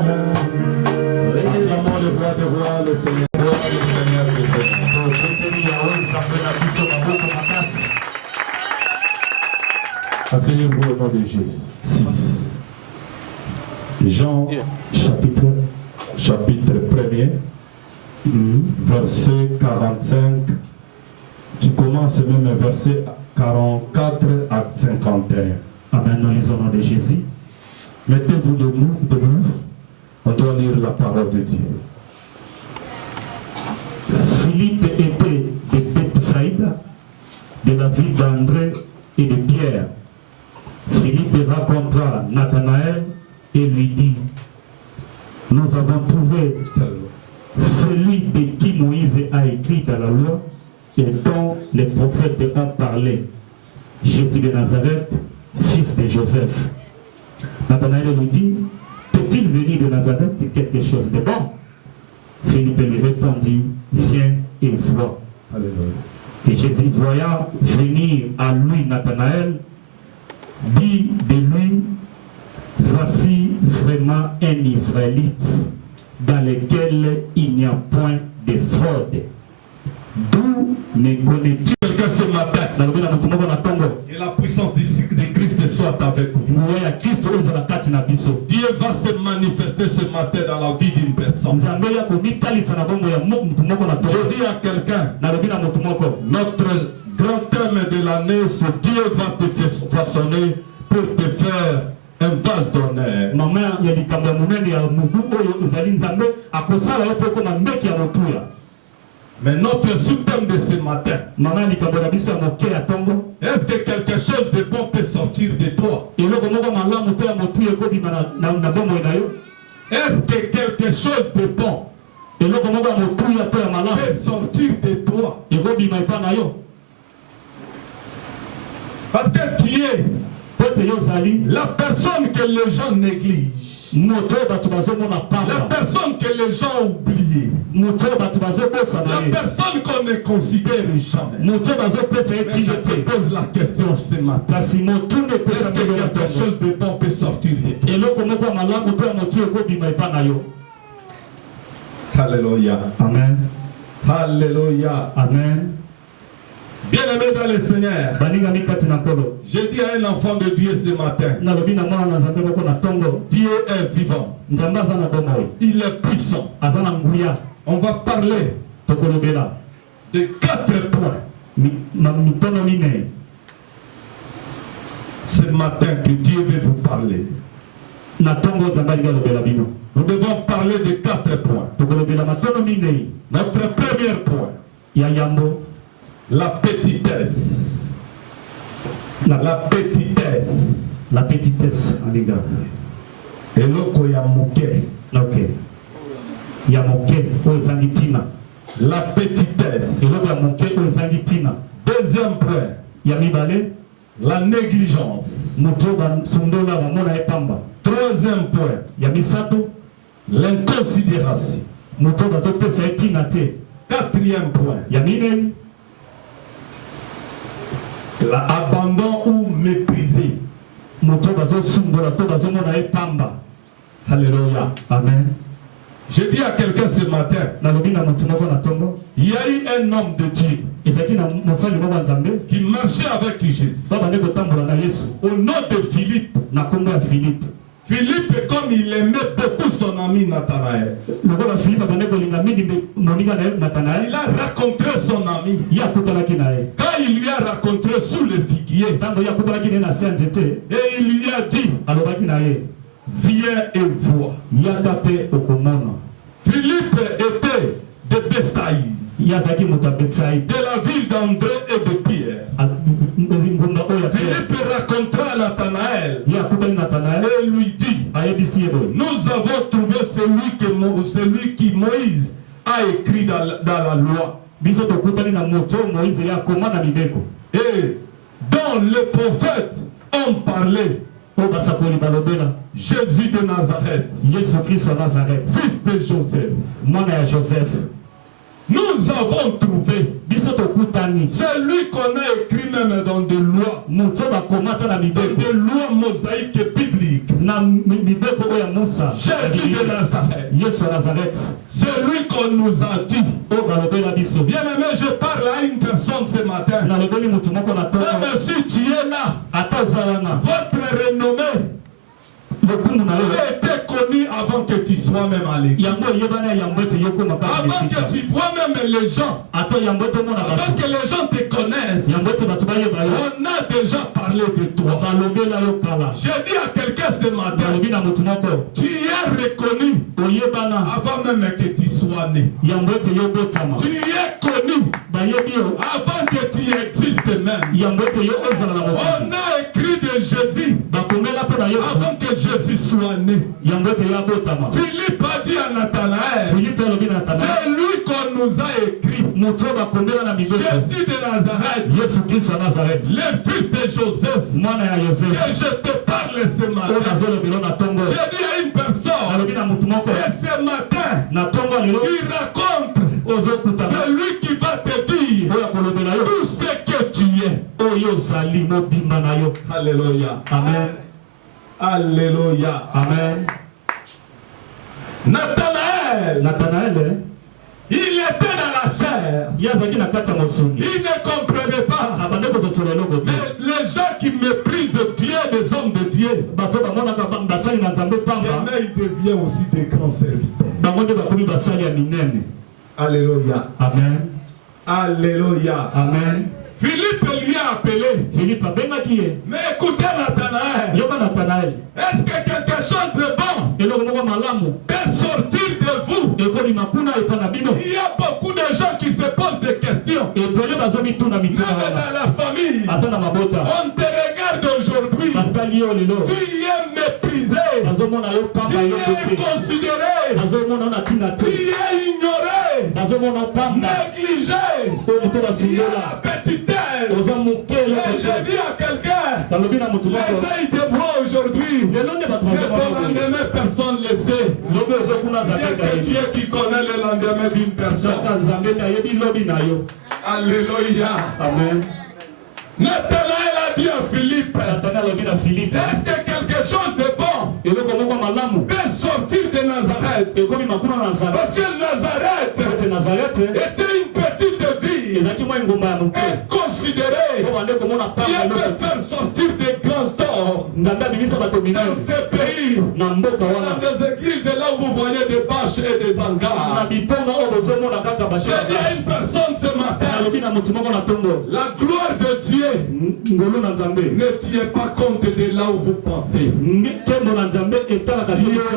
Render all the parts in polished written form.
Acclamons le roi des rois, le Seigneur des rois, le Seigneur des seigneurs. Asseyez-vous au nom de Jésus. 6. Jean chapitre 1er, verset 45. Tu commences même verset 44 à 51. Amen. Nous lisons au nom de Jésus. Mettez-vous debout. On doit lire la parole de Dieu. Philippe était de Bethsaïda, de la ville d'André et de Pierre. Philippe rencontra Nathanaël et lui dit: nous avons trouvé celui de qui Moïse a écrit dans la loi et dont les prophètes ont parlé, Jésus de Nazareth, fils de Joseph. Nathanaël lui dit: peut-il venir de Nazareth quelque chose de bon? Philippe lui répondit: viens et vois. Alléluia. Et Jésus, voyant venir à lui Nathanaël, dit de lui: voici vraiment un Israélite dans lequel il n'y a point de fraude. D'où ne connais-tu Quelqu'un ce matin, et la puissance de Christ soit avec vous. Dieu va se manifester ce matin dans la vie d'une personne. Je dis à quelqu'un, notre grand thème de l'année, c'est Dieu va te façonner pour te faire un vase d'honneur. Mais notre sous-thème de ce matin, est-ce que quelque chose de bon peut sortir de toi? Est-ce que quelque chose de bon peut sortir de toi? Parce que tu es la personne que les gens négligent. La personne que les gens ont oubliée. La personne qu'on ne considère jamais. Mais je te pose la question ce matin. Est-ce que quelque chose de bon peut sortir de toi? Alléluia. Amen. Alléluia. Amen. Bien-aimé dans le Seigneur, j'ai dit à un enfant de Dieu ce matin, Dieu est vivant. Il est puissant. On va parler de 4 points. Ce matin que Dieu veut vous parler. Nous devons parler de 4 points. Notre premier point, la petitesse. La petitesse. La petitesse, les gars. Et l'autre, il y a moqué. Ok. Il y a moqué aux Angitina. La petitesse. Et l'autre, il y a moqué aux Angitina. Deuxième point, il y a Mibale. La négligence. Troisième point, il y a Misato. L'inconsidération. Quatrième point, il y a Mine. L'abandon ou méprisé. Alléluia. Amen. Je dis à quelqu'un ce matin, il y a eu un homme de Dieu qui marchait avec Jésus. Au nom de Philippe. Philippe, comme il aimait beaucoup son ami Nathanaël, il a rencontré son ami. Quand il lui a rencontré sous le figuier, et il lui a dit, viens et vois. Philippe était de Bethsaïde, de la ville d'André et de Pierre. Philippe rencontra Nathanaël et lui dit, nous avons trouvé celui qui Moïse a écrit dans la loi. Et dont les prophètes ont parlé. Jésus de Nazareth, fils de Joseph. Nous avons trouvé celui qu'on a écrit même dans des lois, mosaïques bibliques. Jésus de Nazareth. Celui qu'on nous a dit. Bien aimé, je parle à une personne ce matin. Même si tu es là, votre renommée a été connu avant que tu sois même à l'église. Avant que tu vois même les gens. Avant que les gens te connaissent. On a déjà parlé de toi. J'ai dit à quelqu'un ce matin, tu es reconnu avant même que tu sois né. Tu es connu avant que tu existes même. On a écrit de Jésus avant que Jésus soit né. Philippe a dit à Nathanaël, c'est lui qu'on nous a écrit. Jésus de Nazareth, le fils de Joseph. Et je te parle ce matin. J'ai dit à une personne, et ce matin, tu racontes celui qui va te dire tout ce que tu es. Alléluia. Amen. Alléluia. Amen. Nathanaël, il était dans la chair. Il ne comprenait pas. Mais les gens qui méprisent Dieu, des hommes de Dieu, mais ils deviennent aussi des grands serviteurs. Alléluia. Amen. Alléluia. Amen. Philippe lui a appelé. Mais écoutez Nathanaël. Est-ce que quelque chose de bon peut sortir de vous? Il y a beaucoup de gens qui se posent des questions. Même dans la famille, on te regarde aujourd'hui. Tu es méprisé. Tu es considéré. Tu es ignoré. Négligé. Il y a la petitesse. Et j'ai dit à quelqu'un, les gens ils te voient aujourd'hui, mais ton lendemain personne ne le sait. C'est que Dieu qui connaît le lendemain d'une personne. Alléluia. Amen. Nathanaël a dit à Philippe, est-ce que quelque chose de bon peut sortir de Nazareth? Parce que Nazareth était une petite ville et considérée qui peut faire sortir des grands stores dans ce pays. Dans des églises là où vous voyez des bâches et des hangars. J'ai dit à une personne ce matin, la gloire de Dieu ne tient pas compte de là où vous pensez. Dieu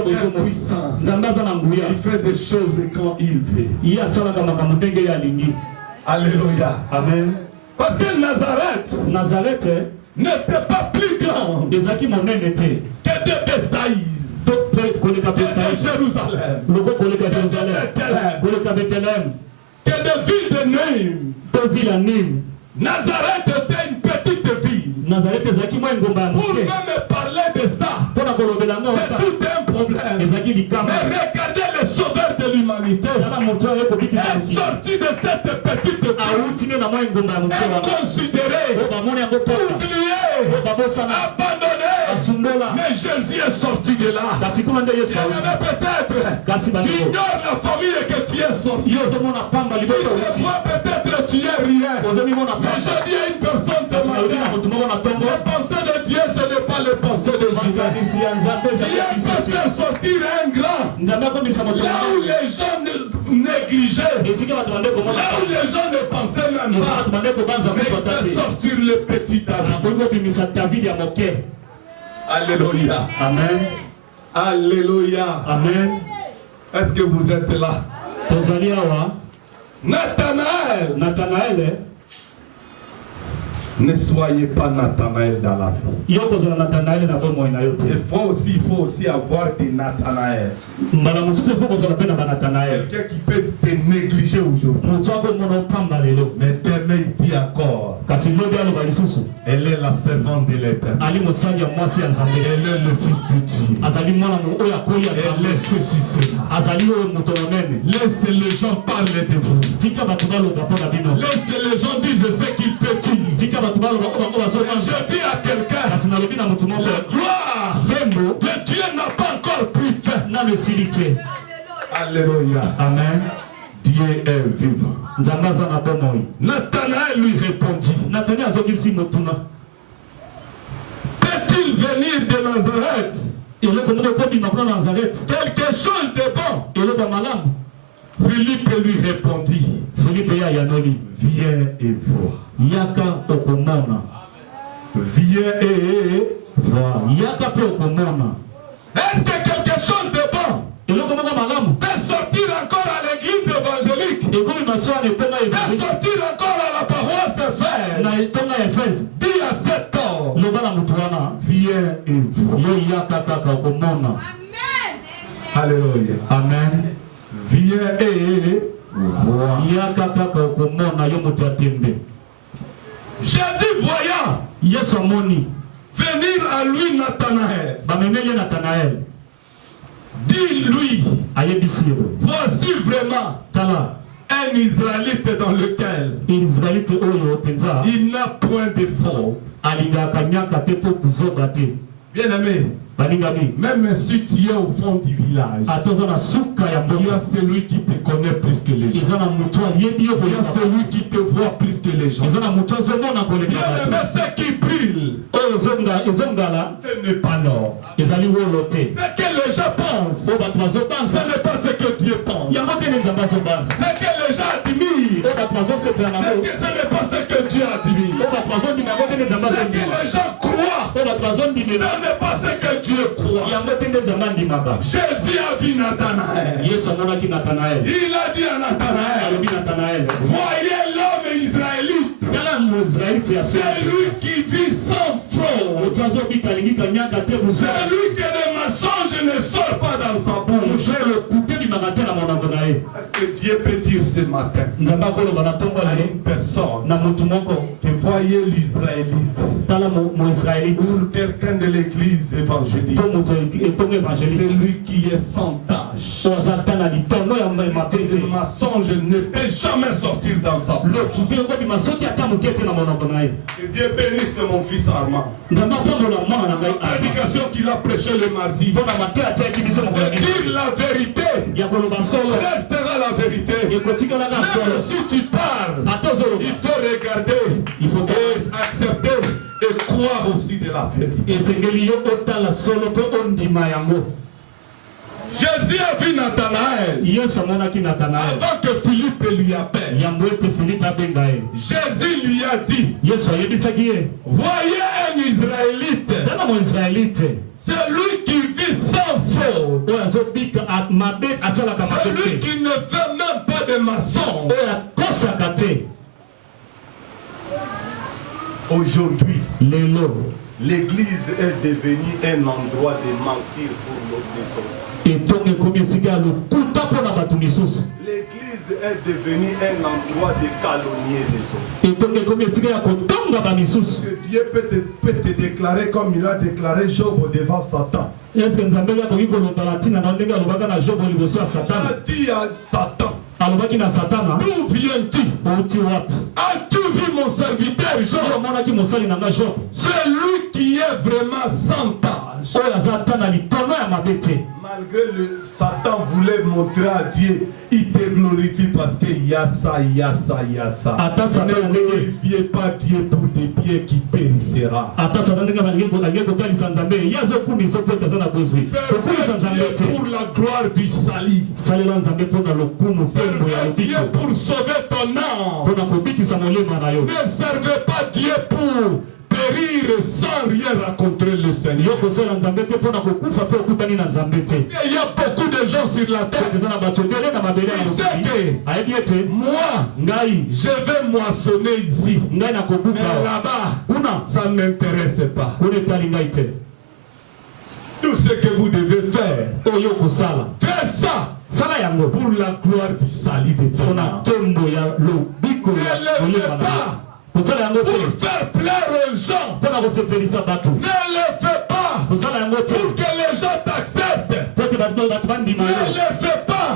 est puissant. Il fait des choses quand il veut. Alléluia. Amen. Parce que Nazareth n'était pas plus grand que de Bethsaïs, que de Jérusalem, que de ville de Naïm. Nazareth était une petite ville. Pour même parler de ça, c'est tout un problème. Mais regardez le sauveur de l'humanité est sorti de cette petite ville, est considéré, oublié, abandonné. Mais Jésus est sorti de là. Peut-être tu ignores la famille que tu es sorti. Tu te vois peut-être tu es rien. Mais je dis à une personne ce matin, les pensées de Dieu ce n'est pas les pensées de humains. Dieu peut faire sortir un grand là où les gens négligeaient, là où les gens ne pensaient même pas, mais il fait sortir le petit David. Alléluia. Amen. Alléluia. Amen. Est-ce que vous êtes là? Nathanaël. Ne soyez pas Nathanaël dans la vie. Il faut aussi avoir des Nathanaël. Quelqu'un qui peut te négliger aujourd'hui. Mais demain il dit encore. Elle est la servante de l'Éternel. Elle est le fils de Dieu. Elle est ceci, cela. Laissez les gens parler de vous. Laissez les gens dire ce qu'ils pétissent. Je dis à quelqu'un, la gloire de Dieu n'a pas encore pris fin. Alléluia. Amen. Dieu est vivant. Nathanaël lui répondit, peut-il venir de Nazareth? Quelque chose de bon. Philippe lui répondit, viens et vois. Viens et vois. Est-ce que quelque chose de bon peut sortir encore à l'église évangélique? Peut sortir encore à la paroisse Éphèse? Dis à cet homme, viens et vois. Alléluia. Amen. Viens et vois. Jésus voyant venir à lui Nathanaël, dis-lui, voici vraiment un Israélite dans lequel il n'a point de faute. Bien aimé, même si tu es au fond du village, il y a celui qui te connaît plus que les gens. Il y a celui qui te voit plus que les gens. Bien aimé, ce qui brille, ce n'est pas l'or. Ce que les gens pensent, ce n'est pas ce que Dieu pense. Ce que les gens admirent, ce n'est pas ce que Dieu admire. Ce que les gens croient, ce n'est pas ce que Dieu croit. Jésus a dit Nathanaël. Il a dit à Nathanaël, voyez l'homme israélite. C'est lui qui vit sans fraude. C'est lui que les mensonges ne sortent pas dans sa bouche. Est-ce que Dieu peut dire ce matin à une personne que voyez l'Israélite ou quelqu'un de l'église évangélique, c'est lui qui est sans tâche. Le mensonge ne peut jamais sortir dans sa bouche. Que Dieu bénisse mon fils Armand. La prédication qu'il a prêchée le mardi, de dire la vérité restera la vérité. Même si tu parles, il faut regarder, il faut accepter et croire aussi de la vérité. Jésus a vu Nathanaël avant que Philippe lui appelle. Jésus lui a dit, voyez un Israélite, celui qui vit sans faute, celui qui ne fait même pas de mensonge. Aujourd'hui, l'église est devenue un endroit de mentir pour les autres. L'église est devenue un endroit de calomnier les autres. Que Dieu peut te déclarer comme il a déclaré Job devant Satan. Il a dit à Satan, d'où viens-tu? As-tu vu mon serviteur Job? C'est lui qui est vraiment sans tâche. Malgré le Satan voulait montrer à Dieu, il te glorifie parce qu'il y a ça, il y a ça, il y a ça. Ne glorifiez pas Dieu pour des pieds qui périssera. Pour la gloire du salut. Servez Dieu pour sauver ton âme. Ne servez pas Dieu pour périr sans rien rencontrer le Seigneur. Il y a beaucoup de gens sur la terre. Moi, je vais moissonner ici. Mais là-bas, ça ne m'intéresse pas. Tout ce que vous devez faire, faites ça pour la gloire du salut de ton âme. Ne le faites pas pour faire plaire aux gens. Ne le fais pas pour que les gens t'acceptent. le fais pas.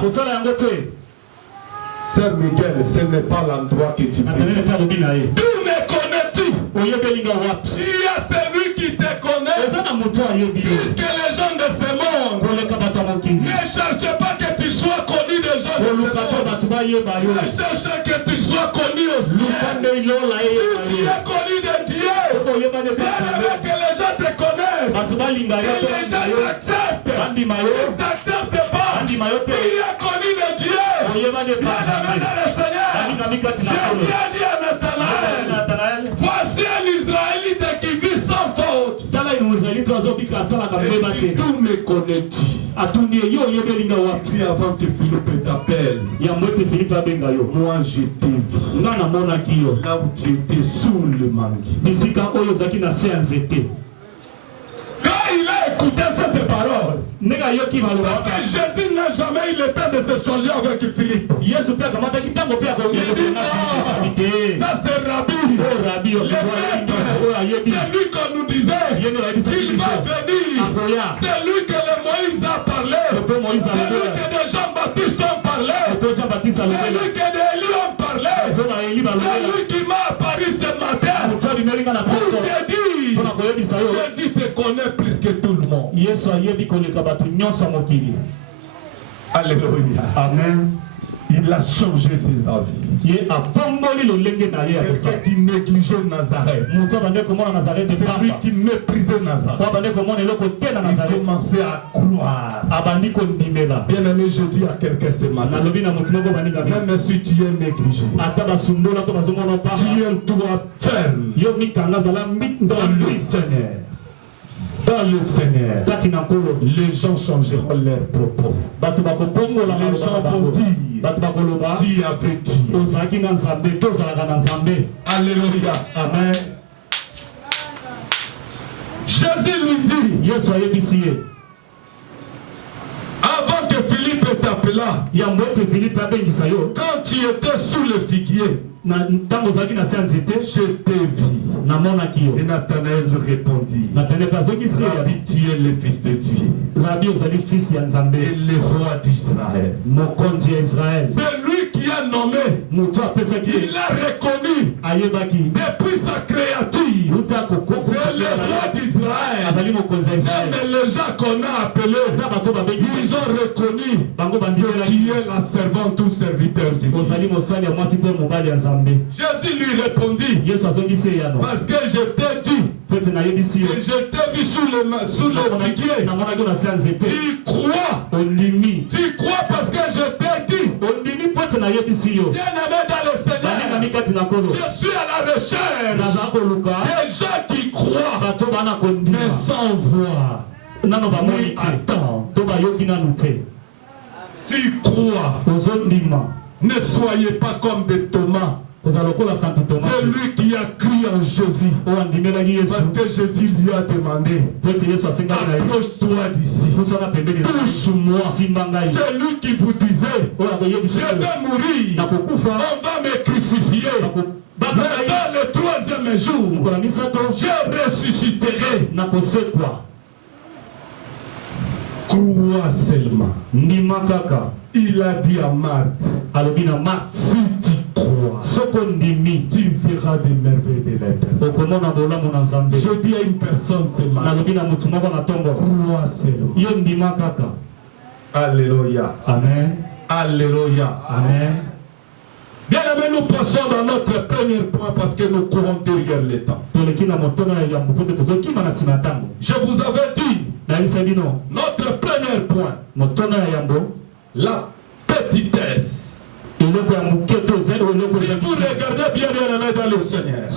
Sœur Miguel, ce n'est pas l'endroit que tu peux. D'où me connais-tu? Il y a celui qui te connaît. Puisque les gens de ce monde ne cherchent pas que tu sois connu des gens de ce monde. Ne cherchent que tu sois connu au ciel. Si tu es connu de Dieu, bien que les gens te connaissent, que les gens t'acceptent. Ils ne t'acceptent pas. Tu es connu de Dieu. Bien-aimé dans le Seigneur, Jésus a dit à Nathanaël, voici un Israélite qui vit sans faute. D'où me connais-tu? Puis avant que Philippe t'appelle, moi je t'ai vu. Là où tu étais sous le mangue. Quand il a écouté cette parole, Jésus n'a jamais eu le temps de se changer avec Philippe. Il dit, ça c'est Rabbi. C'est lui qu'on nous disait qu'il va venir. C'est lui que le Moïse a parlé. C'est lui que des Jean-Baptiste ont parlé. C'est lui que des Élie ont parlé. C'est lui qui m'a apparu ce matin. Pour te dire, Jésus te connaît plus que tout le monde. Alléluia. Amen. Il a changé ses avis. Quelqu'un qui négligeait Nazareth. C'est lui qui méprisait Nazareth. Il commençait à croire. Bien aimé, je dis à quelqu'un ce matin, même si tu es négligé, tiens-toi ferme dans le Seigneur. Dans le Seigneur, les gens changeront leurs propos. Les gens vont dire, qui avait dit. Alléluia. Amen. Jésus lui dit, avant que Philippe t'appela, quand tu étais sous le figuier, je t'ai vu. Et Nathanaël répondit, Rabbi, tu es le fils de Dieu et le roi d'Israël. C'est lui qui a nommé. Il a reconnu depuis sa créature. C'est le roi d'Israël. Même les gens qu'on a appelés, ils ont reconnu qui est la servante ou serviteur de Dieu. Jésus lui répondit, parce que je t'ai dit, que je t'ai vu sous le figuier. Tu crois, parce que je t'ai dit. Bien-aimé dans le Seigneur, je suis à la recherche des gens qui croient, mais sans voir. Mais attends, tu crois. Ne soyez pas comme des Thomas. C'est lui qui a crié en Jésus. Parce que Jésus lui a demandé, approche-toi d'ici, touche-moi. C'est lui qui vous disait, je vais mourir, on va me crucifier. Mais dans le troisième jour, je ressusciterai. Crois seulement. Il a dit à Marthe, si tu crois, tu verras des merveilles de l'Éternel. Je dis à une personne ce matin, crois seulement. Alléluia. Amen. Alléluia. Amen. Bien aimé, nous passons dans notre premier point parce que nous courons derrière le temps. Je vous avais dit, notre premier point, la petitesse. Si vous regardez bien aimé dans le Seigneur,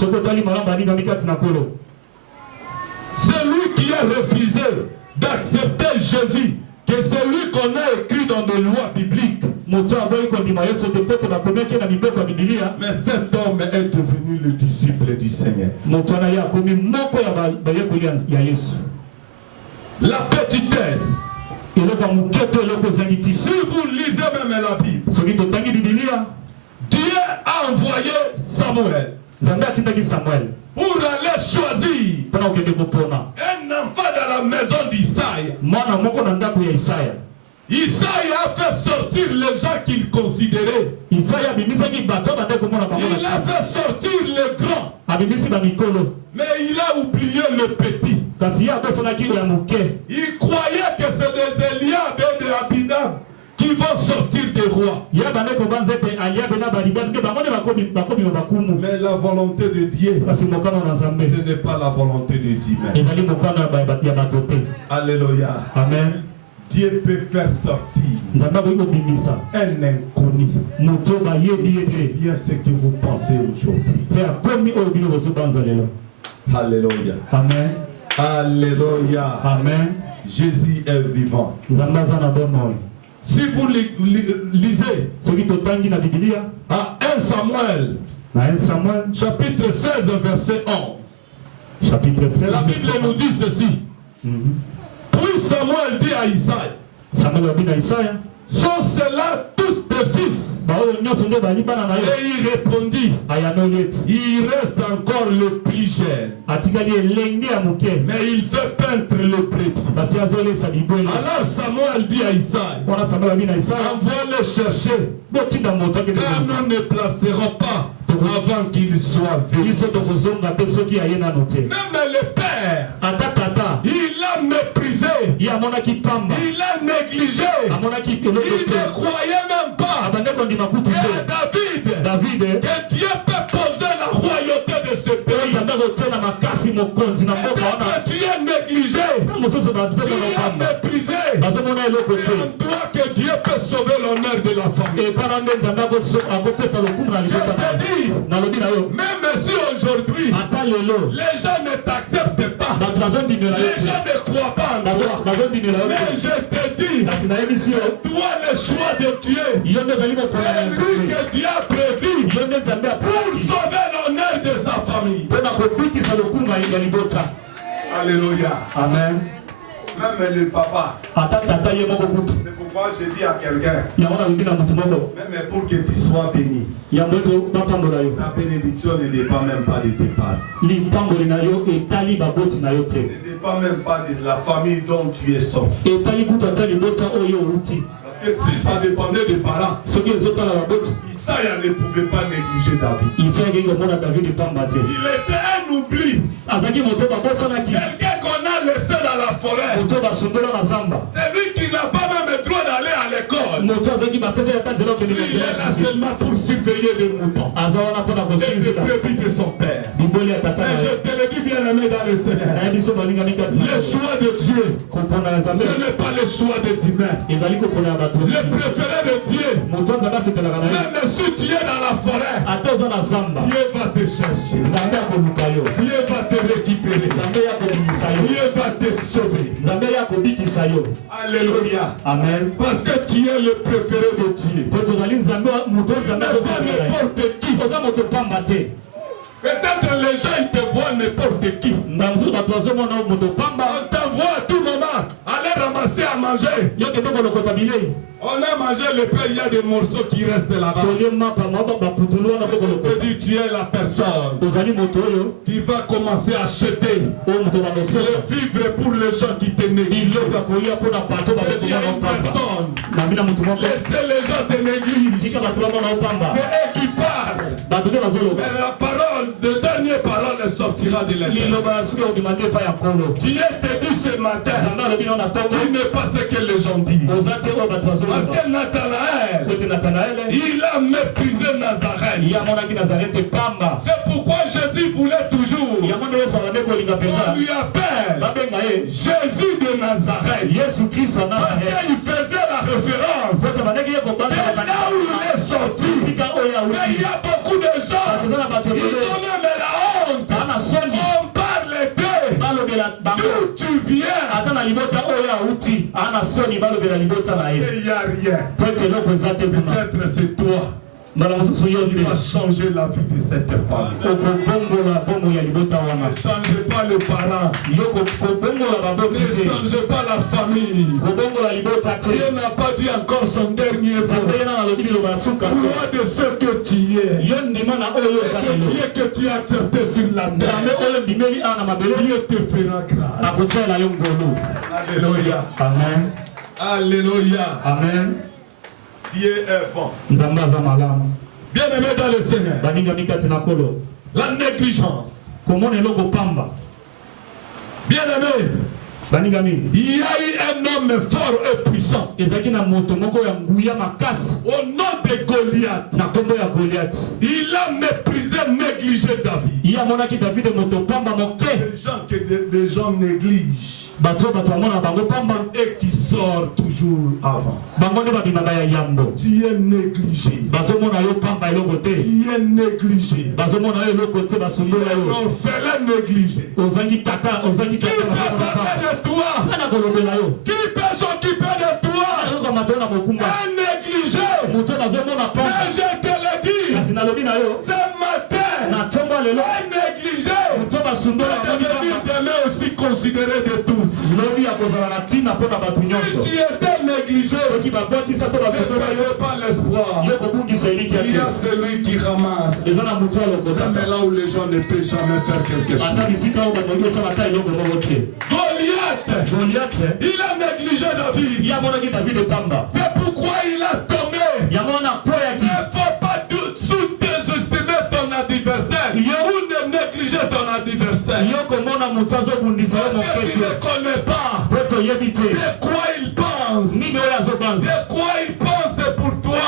celui qui a refusé d'accepter Jésus, que c'est lui qu'on a écrit dans des lois bibliques. Mais cet homme est devenu le disciple du Seigneur. La petitesse. Si vous lisez même la Bible, Dieu a envoyé Samuel pour aller choisir un enfant dans la maison d'Isaïe Isaïe a fait sortir les gens qu'il considérait. Il a fait sortir les grands. Mais il a oublié le petit. Il croyait que c'est des Eliab et des Abidam qui vont sortir des rois. Mais la volonté de Dieu, ce n'est pas la volonté des humains. Alléluia. Amen. Dieu peut faire sortir un inconnu. Bien ce que vous pensez aujourd'hui. Alléluia. Amen. Alléluia. Amen. Jésus est vivant. Si vous lisez à 1 Samuel, chapitre 16, verset 11, la Bible nous dit ceci. Puis Samuel dit à Isaïe, sont ceux-là tous tes fils? Et il répondit, il reste encore le plus jeune, mais il fait peindre le brebis. Alors Samuel dit à Isaïe, envoie-le chercher, car nous ne placerons pas avant qu'il soit venu. Même le père, il a méprisé, il a négligé, il ne croyait même pas que David, que Dieu peut poser la royauté de ce pays. Et tu es négligé, tu es méprisé, et on doit que Dieu peut sauver l'honneur de la famille. Je te dis, même si aujourd'hui les gens ne t'acceptent pas, les gens ne croient pas en toi, mais je te dis, toi le choix de Dieu, c'est lui que Dieu a prévu pour sauver l'honneur de sa famille. Alléluia. Amen. Même le papa. C'est pourquoi je dis à quelqu'un, même pour que tu sois béni, ta bénédiction ne dépend même pas de tes parents. Ne dépend même pas de la famille dont tu es sorti. Parce que si ça dépendait des parents, Isaïe ne pouvait pas négliger David. Il était un oubli. Quelqu'un qu'on a laissé dans la forêt. C'est lui qui n'a pas même le droit d'aller à l'école. Il est là seulement pour surveiller les moutons et les brebis de son père. Et je te le dis bien aimé dans le Seigneur, le choix de Dieu, ce n'est pas le choix des humains. Le préféré de Dieu, même si tu es dans la forêt, Dieu va te chercher, Dieu va te récupérer, Dieu va te sauver. Alléluia. Amen. Parce que tu es le préféré de Dieu. Peut-être les gens ils te voient n'importe qui. On t'envoie à tout moment aller ramasser à manger. On a mangé le pain, il y a des morceaux qui restent là-bas. Je te dis, tu es la personne qui va commencer à acheter le vivre pour les gens qui te négligent. Il y a une personne. Laissez les gens te négligent. C'est eux qui parlent. Mais la parole, de dernière parole sortira de l'Éternel. Dieu te dit ce matin, tu n'es pas ce que les gens disent. Parce que Nathanaël, il a méprisé Nazareth. C'est pourquoi Jésus voulait toujours, on lui appelle Jésus de Nazareth. Parce qu'il faisait la référence de là où il est sorti. Mais il y a beaucoup de gens, ils ont même la honte. On parle d'eux. D'où tu viens. Et il n'y a rien. Peut-être c'est toi qui va changer la vie de cette femme. Ne changez pas les parents. Ne changez pas la famille. Dieu n'a pas dit encore son dernier mot. Crois de ce que tu es. Et de Dieu que tu as accepté sur la terre. Dieu te fera grâce. Alléluia. Amen. Alléluia. Amen. Dieu est bon. Bien-aimé dans le Seigneur. La négligence. Comment est logo pamba? Bien-aimé. Il y a eu un homme fort et puissant. Au nom de Goliath. Il a méprisé, négligé David. Des gens négligent. Et qui sort toujours avant. Tu es négligé. Tu es négligé. Orphelin négligé. Qui peut parler de toi? Qui peut s'occuper de toi? Un négligé. Mais je te le dis, ce matin, un négligé peut devenir demain aussi considéré de tous. Si tu étais négligé, ne perdez pas l'espoir. Il y a celui qui ramasse. Mais là où les gens ne peuvent jamais faire quelque chose. Goliath, il a négligé David. C'est pourquoi il a tombé. Il ne faut pas sous-estimer ton adversaire ou ne négliger ton adversaire. Tu ne connais pas de quoi il pense. De quoi il pense pour toi.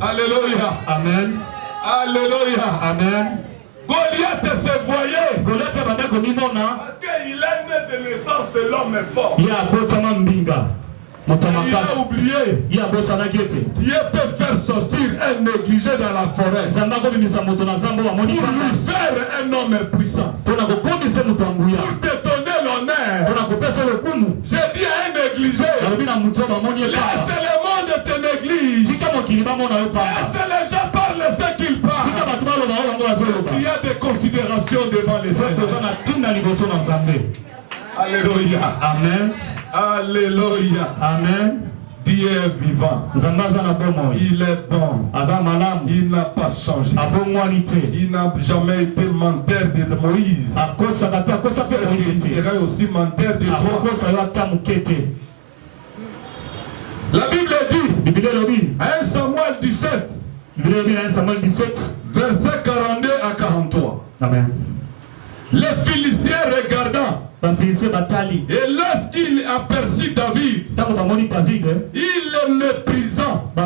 Alléluia. Amen. Alléluia. Amen. Goliath se voyait. Parce qu'il est né de naissance, l'homme est fort. Il a oublié. Dieu peut faire sortir un négligé dans la forêt pour lui faire un homme puissant. Pour te donner l'honneur. J'ai dit à un négligé, laisse le monde te néglige. Laisse les gens parler ce qu'ils parlent. Tu as des considérations devant les autres. Alléluia. Amen. Alléluia. Amen. Dieu est vivant. Il est bon. Il n'a pas changé. Il n'a jamais été menteur de Moïse. Il serait aussi menteur de toi. La Bible dit, 1 Samuel 17, verset 42 à 43. Amen. Les Philistins regardant, et lorsqu'il aperçut David, il le méprisant, ne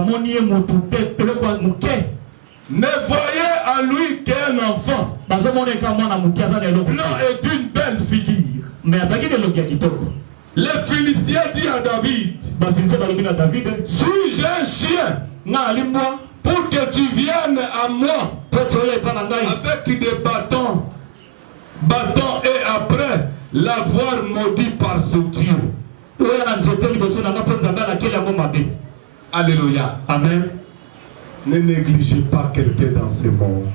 voyait en lui qu'un enfant, blanc et d'une belle figure. Les Philistins dit à David, suis-je un chien pour que tu viennes à moi avec des bâtons et après l'avoir maudit par ce Dieu. Alléluia. Amen. Ne négligez pas quelqu'un dans ce monde.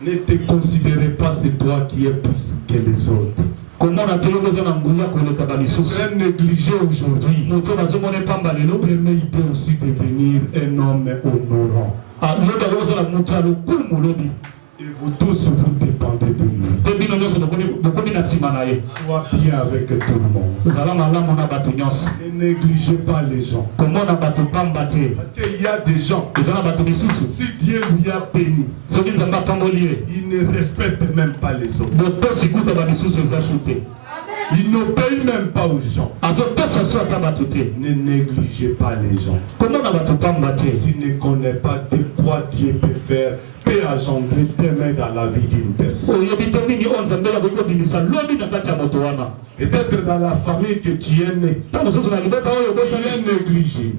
Ne te considérez pas c'est toi qui es plus que les autres. Un négligé aujourd'hui, demain il peut aussi devenir un homme honorant. Et vous tous, vous dépendez de lui. Sois bien avec tout le monde. Ne négligez pas les gens. Parce qu'il y a des gens, si Dieu lui a béni, il ne respecte même pas les autres. Il n'obéit même pas aux gens. Ne négligez pas les gens. Tu ne connais pas de quoi Dieu peut faire, peut engendrer demain dans la vie d'une personne. Peut-être dans la famille que tu es né, tu es négligé,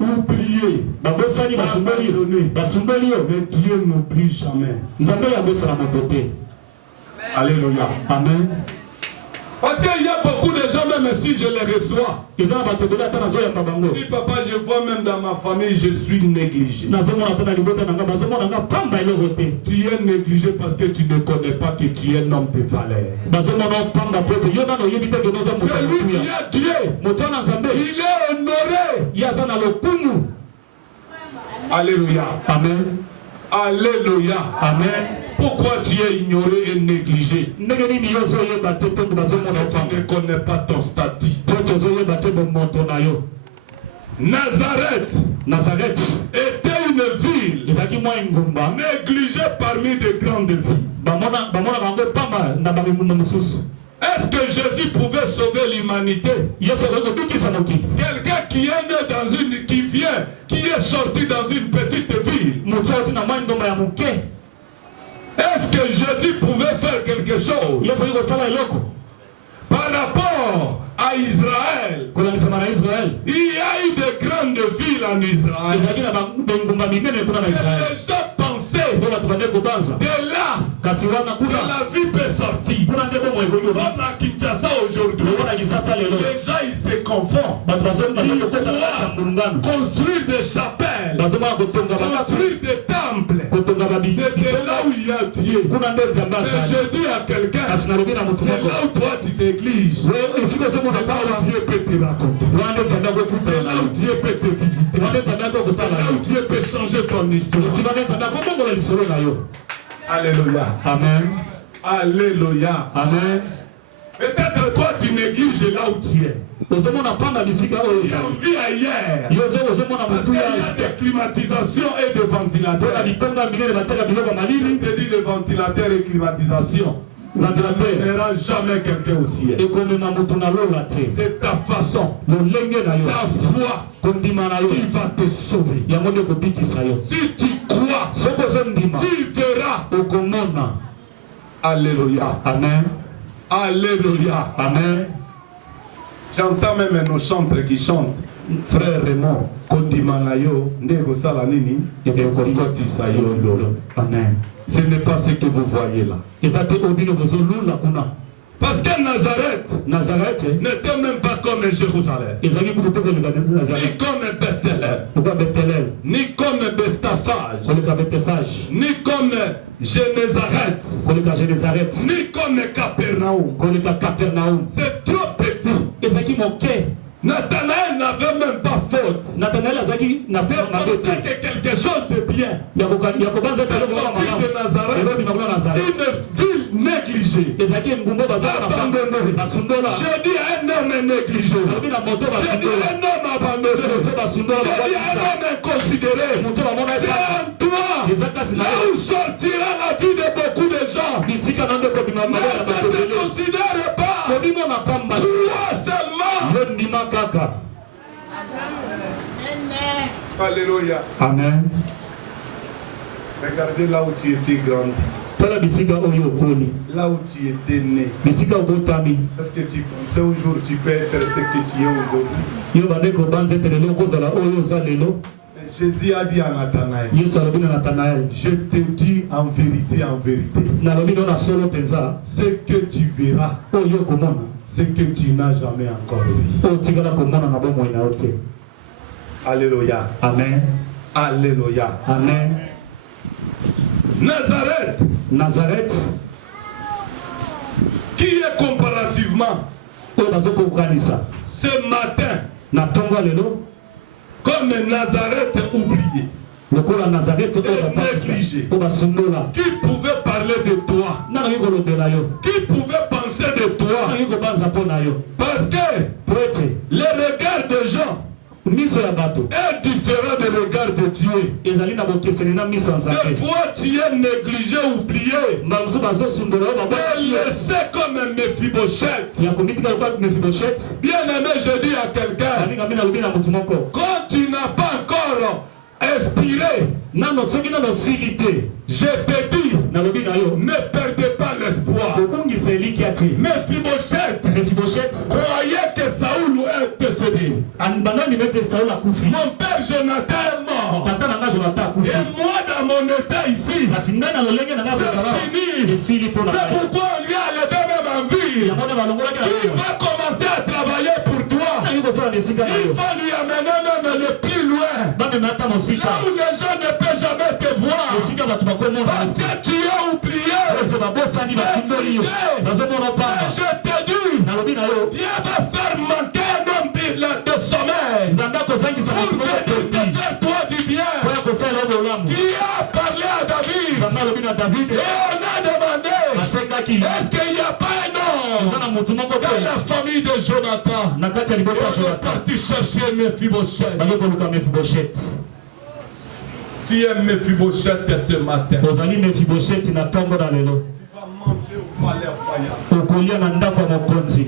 oublié, abandonné. Mais Dieu n'oublie jamais. Alléluia. Amen. Parce qu'il y a beaucoup de gens, même si je les reçois, ils disent papa, je vois même dans ma famille, je suis négligé. Tu es négligé parce que tu ne connais pas que tu es un homme de valeur. Celui qui a Dieu, il est honoré. Alléluia. Amen. Alléluia. Amen. Pourquoi tu es ignoré et négligé? Tu ne connais pas ton statut. Nazareth était une ville négligée parmi de grandes villes. Est-ce que Jésus pouvait sauver l'humanité? Quelqu'un qui est né dans une, qui est sorti dans une petite ville. Est-ce que Jésus pouvait faire quelque chose par rapport à Israël? Il y a eu de grandes villes en Israël. Et les gens pensaient de là que la vie peut sortir. Comme à Kinshasa aujourd'hui, les gens ils se confondent. Ils doivent construire des chapelles, construire des temples. C'est là où il y a Dieu. Mais je dis à quelqu'un, c'est là où toi tu t'églises. C'est là où Dieu peut te raconter. C'est là où Dieu peut te visiter. C'est là où Dieu peut changer ton histoire. Alléluia. Amen. Alléluia. Amen. Peut-être toi tu négliges là où tu es. Il y a vie ailleurs. Parce qu'il y a des climatisations et des ventilateurs. Je te dis des ventilateurs et climatisation. Tu n'auras jamais quelqu'un au ciel. C'est ta façon, ta foi qui va te sauver. Si tu crois, tu verras. Alléluia. Amen. Alléluia. Amen. J'entends même nos chantres qui chantent. Frère Raymond, Kodimanayo, Ndego Salanini, et Kokoti Sayo Lolo. Amen. Ce n'est pas ce que vous voyez là. Parce que Nazareth n'était même pas comme Jérusalem, ni comme Bethléem, ni comme Bethphage, ni comme Génézareth, ni comme Capernaum. C'est trop petit. Nathanaël n'avait même pas faute. Nathanaël pensait que quelque chose de bien. De Nazareth, une ville négligée, abandonnée. Je dis un homme négligé. Je dis un homme abandonné. Je dis un homme inconsidéré. C'est en toi là où sortira la vie de beaucoup de gens. Mais ça ne te considère pas. Toi seulement. Alléluia. Amen. Regardez là où tu étais grandi. Là où tu étais né. Est-ce que tu pensais au jour tu peux être ce que tu es aujourd'hui? Jésus a dit à Nathanaël, je te dis en vérité, ce que tu verras, ce que tu n'as jamais encore vu. Alléluia. Amen. Alléluia. Amen. Nazareth, qui est comparativement ce matin comme Nazareth oublié, négligé, qui pouvait parler de toi, qui pouvait penser de toi, parce que le regard de gens est différent du regard de Dieu. Des fois tu es négligé, oublié, laissé comme un Mephibosheth. Bien aimé, je dis à quelqu'un, quand tu n'as pas encore inspiré, je te dis, ne perdez pas l'espoir. Mephibosheth croyait que Saoul est décédé. Mon père Jonathan est mort. Et moi dans mon état ici, c'est fini. C'est pourquoi on lui a levé même en vie. Il va commencer à travailler pour toi. Il va lui amener même le plus loin. Là où les gens ne peuvent jamais te voir. Parce que tu es oublié. Je te dis, Dieu va faire manquer un homme de sommeil pour que te faire toi du bien. Qui a parlé à na David. Et on a demandé, Asekaki. est-ce qu'il n'y a pas un homme Ezana mutu moko dans te. la famille de Jonathan? Na kati ya libota ya On est Jonathan. parti chercher Mephibosheth. Bali koluka Mephibosheth. Tu es Mephibosheth ce matin. Ozali Mephibosheth na tongo na lelo. Tu vas manger au palais royal. Okolia na ndako ya mokonzi.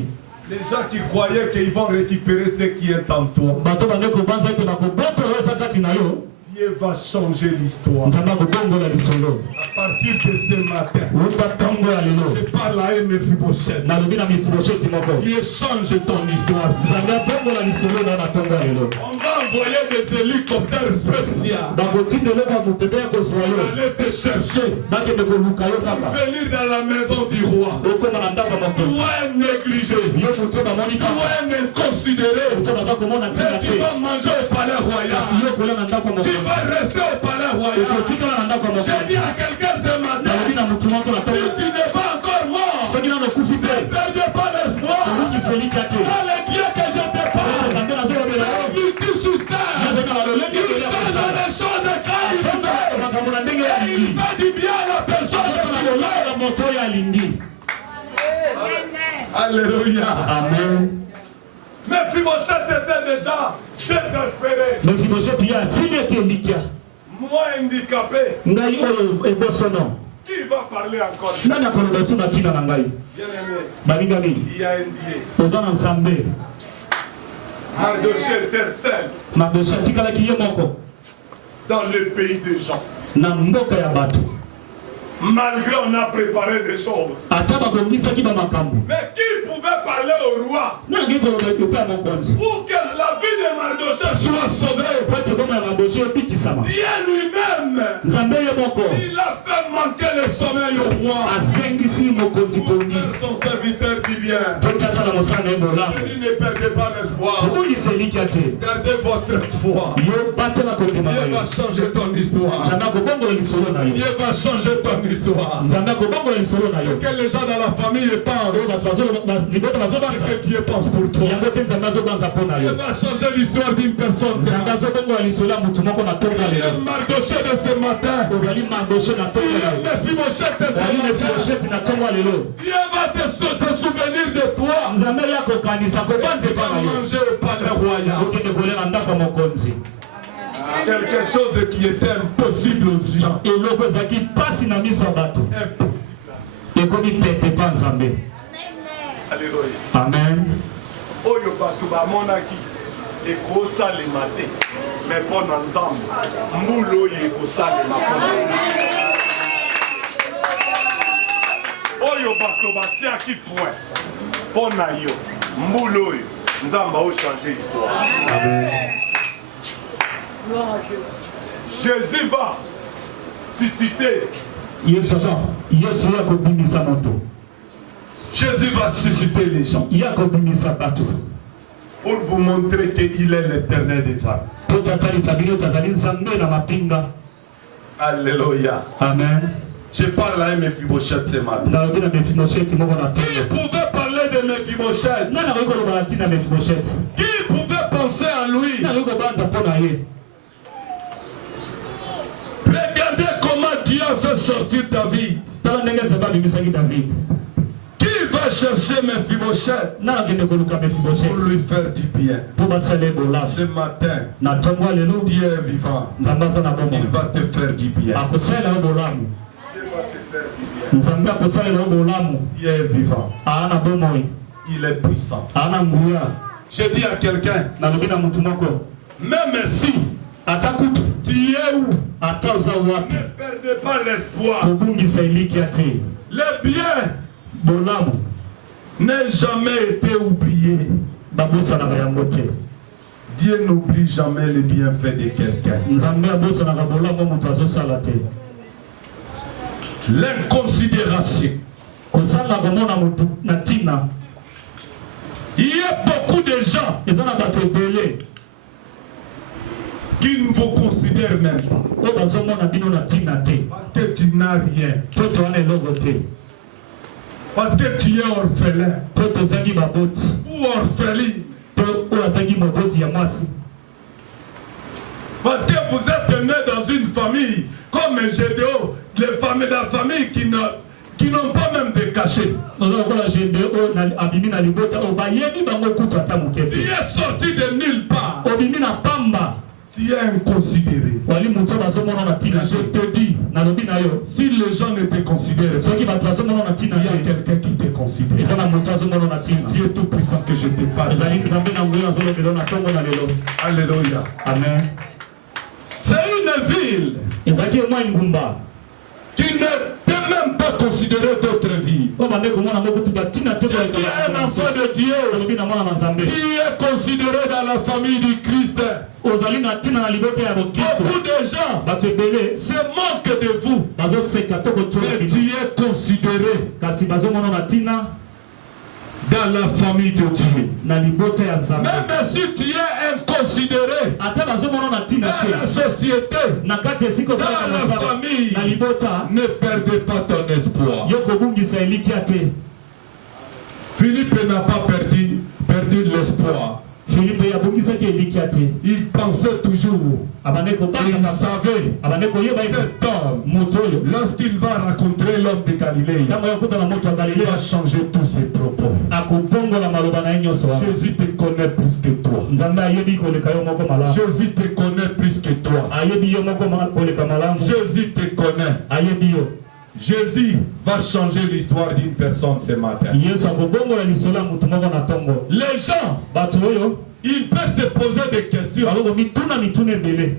Les gens qui croyaient qu'ils vont récupérer ce qui est en toi. Bato bandeko banza ete bakobotola eza kati na yo. Dieu va changer l'histoire. Nzambe akobongola lisolo. À partir de ce matin, Uta tongo ya lelo. je parle à Mephibosheth. Nalobi na Mephibosheth moko. Dieu change ton histoire. Nzambe abongola lisolo na tongo ya lelo. On va envoyer des hélicoptères spéciaux. Bakotindela kwa mutete ya kozwa yo. Aller te chercher. Bakende koluka yo Pour kaka. venir dans la maison du roi. Okoma na ndako ya mokonzi. Toi es négligé. Yo mutu bamoni Toi kaka. es inconsidéré. Mutu baza komona Mais tina tu te. vas manger au palais royal. Yo kolia na ndako ya Tu mokonzi. vas rester au palais royal. Okotikala na ndako ya J'ai mokonzi. dit à quelqu'un ce matin, Nalobi na mutu moko na si tongo. tu n'es pas encore mort, Soki nano okufi ne te. perdez pas l'espoir. Oluki felika te. Dans le Dieu que je te parle, Nzambe nazolobela yo. multisystème. Nabena balolenge Il kolia change kosala. les choses quand il veut. Makambo na ndenge ya Et il lingi. fait du bien à la personne qui le Lokola moto oyo alingi. Alléluia. Amen. Mephibosheth était déjà désespéré. Mephibosheth ye asili ete elikya. Moi handicapé, Ngai oyo ebosono. qui va parler encore? Nani akoloba so na ntina na ngai? Bien-aimé, Balingami. il y a un Dieu. Oza na Nzambe. Mardochée était seul Mardochée atikalaki ye moko dans le pays des gens. na mboka ya bato. Malgré on a préparé des choses. Ata babongisaki bamakambo. Mais qui pouvait parler au roi Nani akei koloba epe ya mokonzi? pour que la vie de Mardochée soit sauvée? Po ete boma ya Mardochée ebikisama. Dieu lui-même, Nzambe ye moko il a fait manquer le sommeil au roi. azengisi mokonzi Pour poni. faire son serviteur du bien. Po ete asala mosala na ye bolamu. Il dit, ne perdez pas l'espoir. Obongisa elikya te. Gardez votre foi. Yo batela kondima na Dieu yo. va changer ton histoire. Nzambe akobongola lisolo na yo. Dieu va changer ton histoire. Nzambe akobongola lisolo na yo. Que les gens dans la famille Oyo pensent. bato libota Ce bazobanza. que Dieu pense pour toi. Yango te Nzambe azobanza mpo na Dieu yo. va changer l'histoire d'une personne. Nzambe azobongola lisolo ya mutu moko na tonga Il lelo. est Mardochée de ce matin. Ozali Mardochée na tonga Il est lelo. Mephibosheth de ce Ozali matin. Mephibosheth na tonga lelo. Dieu va se souvenir de toi. Nzambe ya kokanisa Tu kobanza epa vas na yo. manger au palais royal. Okende kolia na ndako ya mokonzi. Quelque chose qui était impossible aux gens. Eloko ezalaki pasi na miso ya bato. Impossible. Ekomi pete mpa Nzambe. Alléluia. Amen. Oyo bato bamonaki ekosalema te mais mpo na nzambe mbula oyo ekosalema oyo bato batiaki point mpo na yo mbula oyo nzambe aochange histoire. Jésus va susciter. Yesu ye akobimisa moto. Jésus va susciter les gens Ye akobimisa bato. pour vous montrer qu'il est l'éternel des armes. Po tatalisa bino tazali Nzambe na mapinga. Alléluia. Amen. Je parle à Mephibosheth ce matin. Nalobi na Mephibosheth moko na Qui tongo. pouvait parler de Mephibosheth? Nani akoki koloba na ntina Mephibosheth? Qui pouvait penser à lui? Nani akoki kobanza mpo na ye? Regardez comment Dieu a fait sortir David. Tala ndenge Nzambe abimisaki David. Qui va chercher Mephibosheth Nani akende koluka pour Mephibosheth lui faire du bien? mpo basala ye bolamu. Ce matin, Na tongo ya lelo Dieu est vivant. Nzambe aza na Il bomoi. va te faire du bien. Akosalela yo bolamu. Dieu va te faire du bien. Nzambe akosalela yo bolamu. Dieu est vivant. Aa na bomoi. Il est puissant. Aa na nguya. Je dis à quelqu'un, Nalobi na mutu moko. même si Ata kutu. tu es où, Ata oza wapi. ne perdez pas l'espoir. Kobungisa elikya te. Le bien Bolamu. n'a jamais été oublié. Babosanaka yango te. Dieu n'oublie jamais le bienfait de quelqu'un. Nzambe abosanaka bolamu moto azosala te. L'inconsidération. Kosala komona motu na ntina. Il y a beaucoup de gens Eza na bato ebele. qui ne vous considèrent même pas. Oyo bazomona bino na ntina te. Parce que tu n'as rien. Po towana eloko te. Parce que tu es orphelin Po tozangi baboti. ou orpheline. To oyo azangi moboti ya mwasi. Parce que vous êtes né dans une famille comme Gédéon, les familles de la famille qui n'ont pas même de cachet. Tu es sorti de nulle part. Tu es inconsidéré. Je te dis, si les gens ne te considèrent pas, il y a quelqu'un qui te considère. C'est Dieu tout-puissant que je te parle. Alléluia. Amen. C'est une ville qui ne peut même pas considérer d'autres villes. Tu es un enfant de Dieu. Tu es considéré dans la famille du Christ. Beaucoup de gens se moquent de vous. Mais tu es considéré dans la famille de Dieu. Même si tu es inconsidéré dans la société, dans la famille, ne perdez pas ton espoir. Philippe n'a pas perdu l'espoir. Il pensait toujours, et il savait, cet homme, lorsqu'il va rencontrer l'homme de Galilée, il va changer tous ses propos. Jésus te connaît plus que toi. Jésus te connaît plus que toi. Jésus te connaît. Jésus va changer l'histoire d'une personne ce matin. Les gens, ils peuvent se poser des questions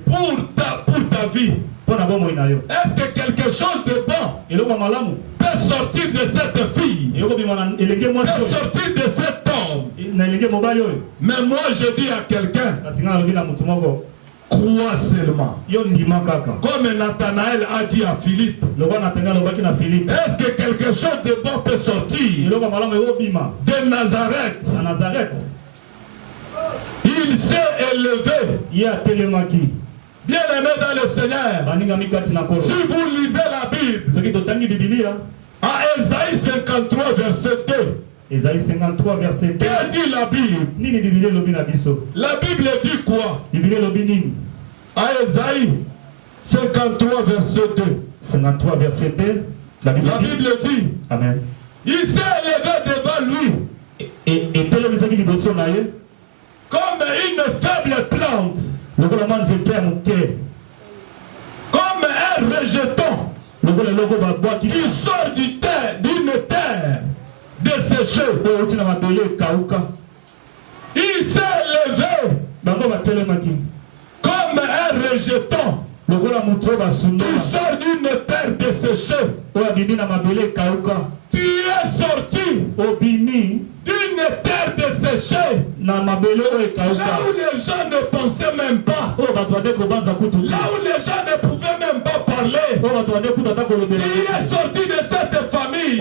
pour ta vie. Est-ce que quelque chose de bon peut sortir de cette fille, peut sortir de cet homme? Mais moi je dis à quelqu'un, crois seulement. Comme Nathanaël a dit à Philippe, est-ce que quelque chose de bon peut sortir de Nazareth? Il s'est élevé. Bien aimé dans le Seigneur, si vous lisez la Bible, à Ésaïe 53 verset 2, Ésaïe 53 verset 2. Que dit la Bible? La Bible dit quoi? À Ésaïe 53 verset 2. 53 verset 2. La Bible dit. Amen. Il s'est élevé devant lui. Et comme une faible plante. Comme un rejeton qui sort d'une terre desséchée. Il s'est élevé comme un rejeton qui sort d'une terre desséchée. Tu es sorti d'une terre desséchée, là où les gens ne pensaient même pas, là où les gens ne pouvaient même pas parler. Tu es sorti de cette famille.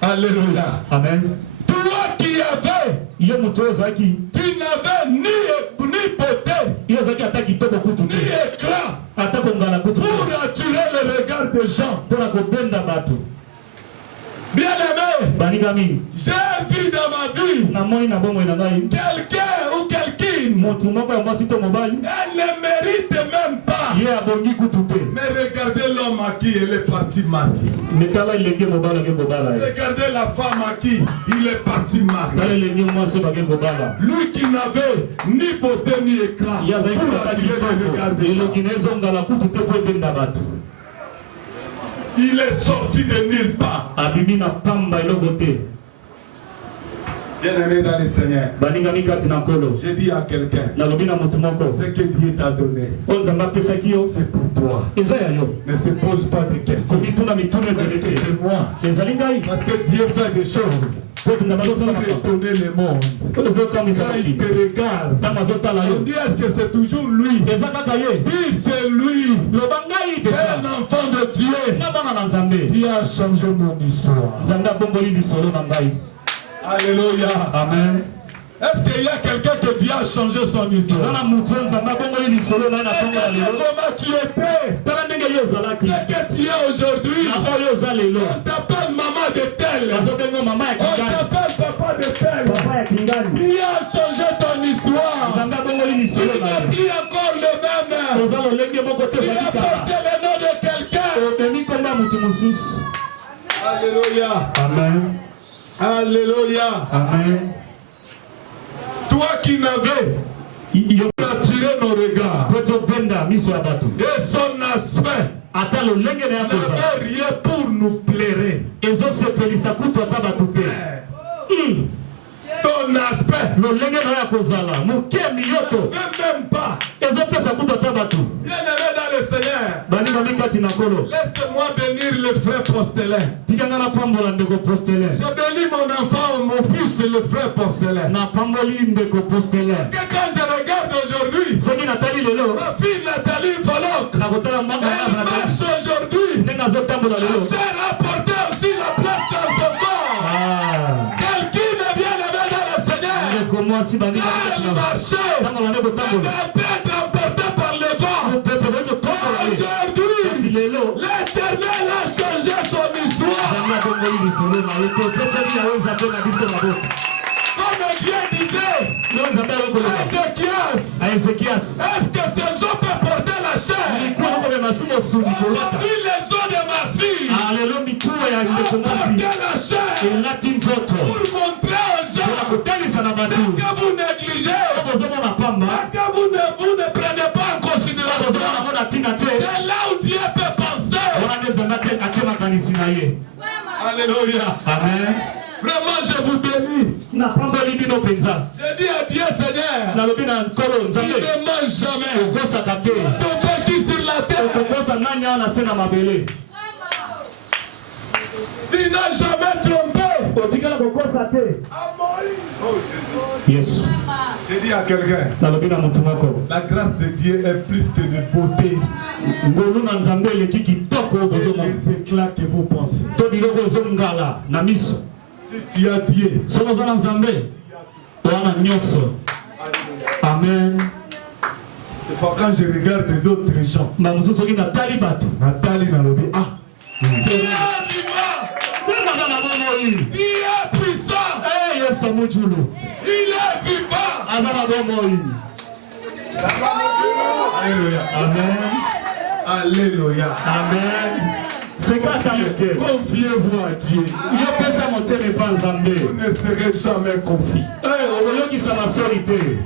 Alléluia. Amen. Toi qui avais, tu n'avais ni beauté, ni éclat pour attirer le regard des gens. Bien aimé, j'ai vu dans ma vie quelqu'un ou quelqu'une, elle ne mérite même pas. Mais regardez l'homme à qui elle est partie mariée. Regardez la femme à qui il est parti marié. Lui qui n'avait ni beauté ni éclat pour attirer le regard des gens. Il est sorti de nulle part. Bien aimé dans le Seigneur, j'ai dit à quelqu'un, ce que Dieu t'a donné, c'est pour toi. Ne se pose pas de questions. C'est moi. Parce que Dieu fait des choses pour détonner le monde. Quand il te regarde, on dit est-ce que c'est toujours lui? Dis c'est lui. C'est un enfant de Dieu qui a changé mon histoire. Alléluia. Amen. Est-ce qu'il y a quelqu'un qui a changé son histoire? Comment tu étais? Ce que tu es aujourd'hui. On t'appelle maman de tel. On t'appelle papa de tel. Qui a changé ton histoire? Tu n'es plus encore le même. Tu Alléluia. Amen. Alléluia. Amen. Toi qui n'avais attiré nos regards et son aspect n'avait rien pour nous plaire. Ton aspect ne même pas. Bien-aimé dans le Seigneur, laisse-moi bénir le frère Postelin. J'ai béni mon enfant, mon fils, le frère Postelin. Et quand je regarde aujourd'hui, ma fille Nathalie Falok, elle marche aujourd'hui. La chair a porté aussi la place dans son corps. Quelqu'un est bien aimé dans le Seigneur. Elle marchait, elle peut être emportée par le vent. Aujourd'hui, l'Éternel a changé son histoire. Comme Dieu disait à Ézéchias, est-ce que ces hommes peuvent porter la chair? Aujourd'hui, les os de ma fille ont porté la chair pour montrer aux gens ce que vous négligez, ce que vous ne prenez pas en considération. C'est là où Dieu peut penser. Alléluia. Amen. Vraiment, je vous bénis. Je dis à Dieu, Seigneur, il ne mange jamais. Ton père qui sur la terre, tu n'as jamais trompé. Yes. Je dis à quelqu'un, la grâce de Dieu est plus que de beauté. Les éclats que vous pensez. Si tu as Dieu, Amen. des fois quand je regarde d'autres gens, Nathalie Nalobi, c'est là il est puissant. Il est vivant. Alléluia. Amen. Alléluia. Amen. Confiez-vous à Dieu. Vous ne serez jamais confiés.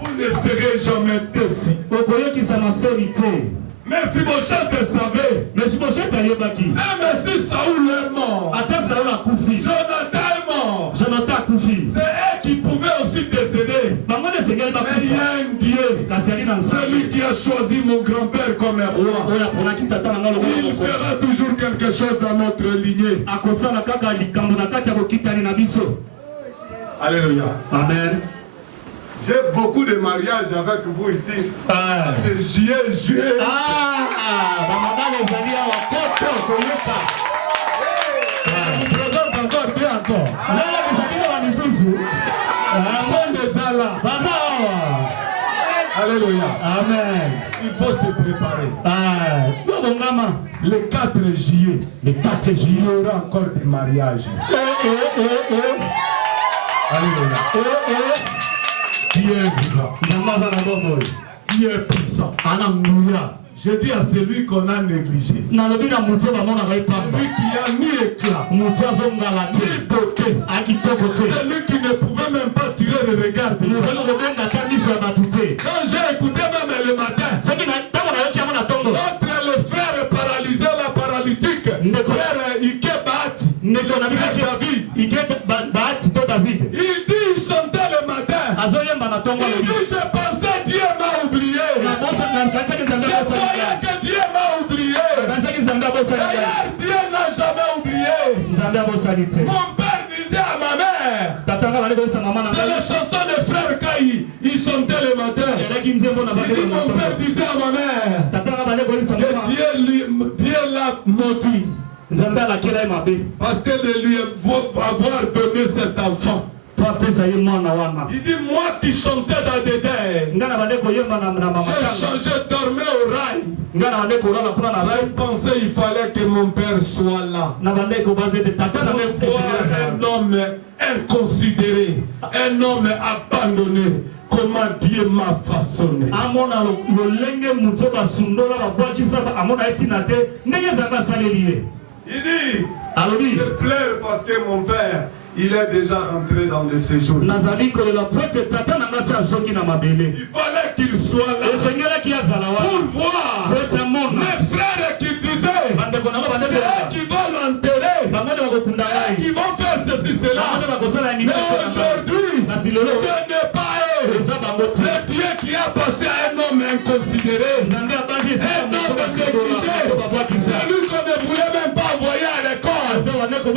Vous ne serez jamais déçus. Mais si vos chants savez, même si Saoul est mort, Jonathan est mort, c'est eux qui pouvaient aussi décéder. Mais il y a un Dieu, celui qui a choisi mon grand-père comme roi. Il fera toujours quelque chose dans notre lignée. Alléluia. Amen. J'ai beaucoup de mariages avec vous ici. Juillet. Encore, bien encore. Déjà là. Alléluia. Amen. Il faut se préparer. Le 4 juillet, il y aura encore des mariages. Alléluia. Dieu est vivant. Dieu est puissant. Je dis à celui qu'on a négligé, celui qui a ni éclat, ni beauté, celui qui ne pouvait même pas tirer le regard des gens. Quand j'ai écouté même le matin, notre le frère paralysé, la paralytique, le frère Ike David, il dit, il chantait le matin, il dit, je pensais Dieu m'a oublié. Je croyais que Dieu m'a oublié. D'ailleurs, Dieu n'a jamais oublié. Mon père disait à ma mère, c'est la chanson de frère quand il chantait le matin. Il dit, mon père disait à ma mère que Dieu l'a maudit. Parce que de lui avoir donné cet enfant. Il dit, moi qui chantais dans des terres, j'ai changé, dormais au rail. Je pensais qu'il fallait que mon père soit là. Pour voir un homme inconsidéré, un homme abandonné. Comment Dieu m'a façonné. Il dit, alobi je pleure parce que mon père, il est déjà rentré dans le séjour. nazali kolela pote tata na ngasi azongi na mabele Il fallait qu'il soit là esengelaki azala wana pour voir pote amona mes frères qui disaient, bandeko nango c'est eux qui vont l'enterrer, bango nde bakokunda qui ngai vont faire ceci, bango cela. nde bakosala Mais nini aujourd'hui, kasi lelo ce n'est pas eux. eza bango te Le Dieu qui a passé à un homme inconsidéré, nzambe abandi un homme négligé, celui qu'on ne voulait même pas envoyer à l'école, celui qu'on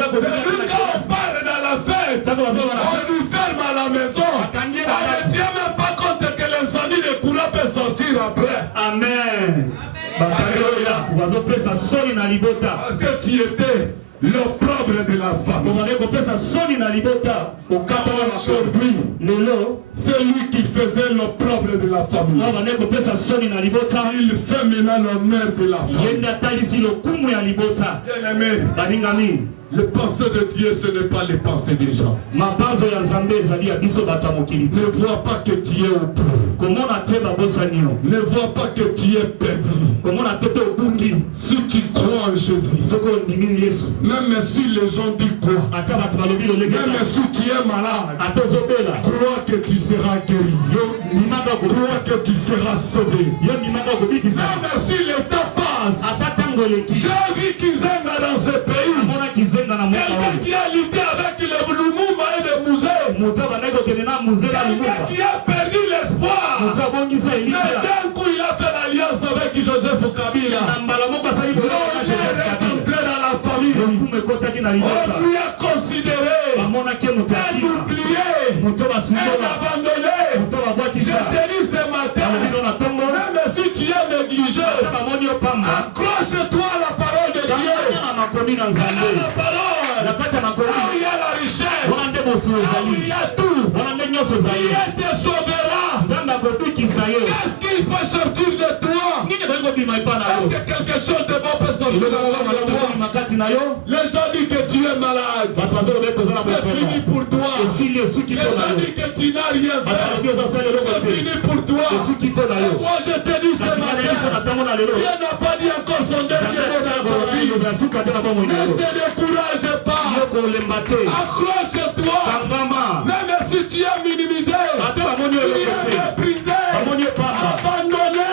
parle dans la fête, on lui ferme à la maison, on ne tient même pas compte que l'incendie de courant peut sortir après. amen bazopesa soni na libota Parce que tu étais l'opprobre de la famille. bobande kopesa soni na libota okatala Aujourd'hui, lelo c'est lui qui faisait l'opprobre de la famille. bobande kopesa soni na libota Il fait maintenant l'honneur de la famille. yende atalisi lokumu ya libota Bien-aimé, balingami les pensées de Dieu, ce n'est pas les pensées des gens. mabanzo ya nzambe ezali ya biso bato ya mokili te Ne vois pas que tu es au bout. komona te babosani yo Ne vois pas que tu es perdu. komona te mpe obungi Si tu crois en Jésus, soki ondimi yesu même si les gens disent quoi, ata bato balobi lolenge même si tu es malade, ata ozobela crois que tu seras guéri. yo ndimaka Crois que tu seras sauvé. yo ndimaka okobikisa Même si le temps passe, ata ntango eleki j'ai vu qu'ils aiment dans ce pays. amonaki zenga na moka Quelqu'un oyo qui a lutté avec le Lumumba et le musée. moto abandaki kokende na muzela Quelqu'un lumumba qui a perdu l'espoir. moto abongisa Mais elisa d'un coup, il a fait l'alliance avec Joseph Kabila. na mbala moko asali boloko na L'honneur Joseph est Kabila entré dans la famille. lokumu ekotaki na libota On lui a considéré bamonaki ye moto un akima oublié, moto un basundola abandonné. moto Je babwakisa te dis ce matin, alobino na ntongo même si tu es négligé, ata bamoni yo pamba accroche-toi à la parole de Dieu. tangana na makomi na À nzambe la parole. na kati ya Là makomi où il y a la richesse, wana nde bosu là où ezali il y a tout, wana nde nyonso ezali il te sauvera. nzambe akobikisa yo Qu'est-ce qui peut sortir de toi? nini ekoki kobima epa na yo Est-ce que quelque chose de bon peut sortir de eloko moko malamu toi? ekobima kati na yo Les gens disent que tu es malade. bato bazoloba toza na C'est fini bokono pour toi. esili esuki Les mpo na gens yo disent que tu n'as rien bato fait. balobi ozasala eloko C'est te fini pour toi. esuki mpo na yo Moi je te dis ce kasi ngai biso na matin, ntango na lelo Dieu n'a pas dit encore son dernier mot dans ta vie. suka te na bomoi na Ne yo te décourage yo pas. kolemba te Accroche-toi. kangama Même si tu es minimisé, ate bamoni tu yo es eloko te méprisé, bamoni yo pamba abandonné,